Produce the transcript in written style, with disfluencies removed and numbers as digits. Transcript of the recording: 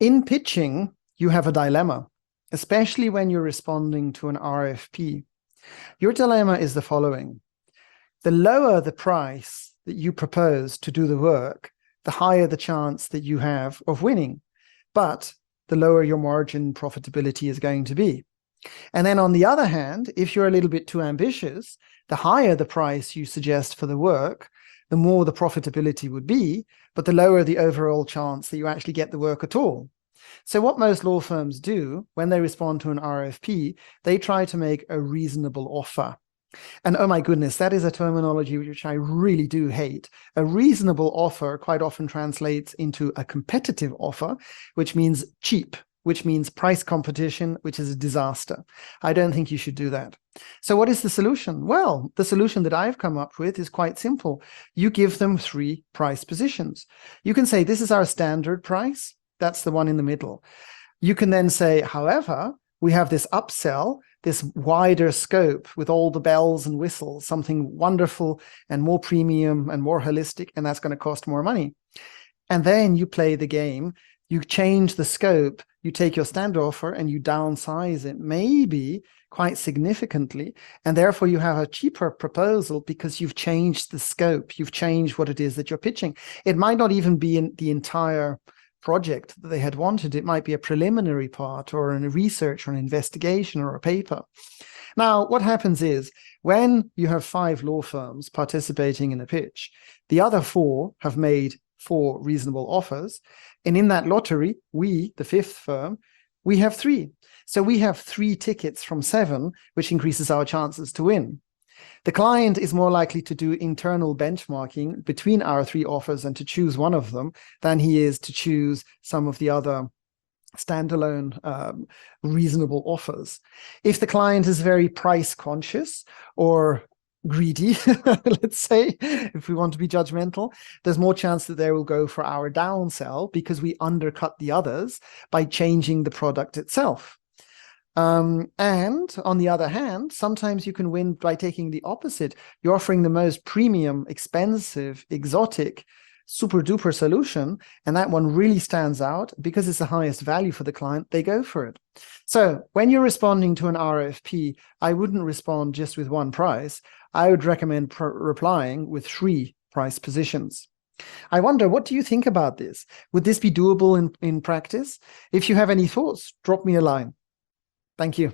In pitching, you have a dilemma, especially when you're responding to an RFP. Your dilemma is the following. The lower the price that you propose to do the work, the higher the chance that you have of winning, but the lower your margin profitability is going to be. And then on the other hand, if you're a little bit too ambitious, the higher the price you suggest for the work, the more the profitability would be, but the lower the overall chance that you actually get the work at all. So what most law firms do when they respond to an RFP, they try to make a reasonable offer. And oh my goodness, that is a terminology which I really do hate. A reasonable offer quite often translates into a competitive offer, which means cheap, which means price competition, which is a disaster. I don't think you should do that. So what is the solution? Well, the solution that I've come up with is quite simple. You give them 3 price positions. You can say, this is our standard price. That's the one in the middle. You can then say, however, we have this upsell, this wider scope with all the bells and whistles, something wonderful and more premium and more holistic, and that's going to cost more money. And then you play the game, you change the scope, you take your standard offer and you downsize it, maybe quite significantly, and therefore you have a cheaper proposal because you've changed the scope, you've changed what it is that you're pitching. It might not even be in the entire project that they had wanted. It might be a preliminary part or a research or an investigation or a paper. Now, what happens is when you have 5 law firms participating in a pitch, the other 4 have made 4 reasonable offers. And in that lottery, we, the 5th firm, we have 3. So we have 3 tickets from 7, which increases our chances to win. The client is more likely to do internal benchmarking between our 3 offers and to choose one of them than he is to choose some of the other standalone reasonable offers. If the client is very price conscious or greedy, let's say, if we want to be judgmental, there's more chance that they will go for our downsell because we undercut the others by changing the product itself. And on the other hand, sometimes you can win by taking the opposite. You're offering the most premium, expensive, exotic, super duper solution, and that one really stands out because it's the highest value for the client, they go for it. So when you're responding to an RFP, I wouldn't respond just with 1 price. I would recommend replying with 3 price positions. I wonder, what do you think about this? Would this be doable in practice? If you have any thoughts, drop me a line. Thank you.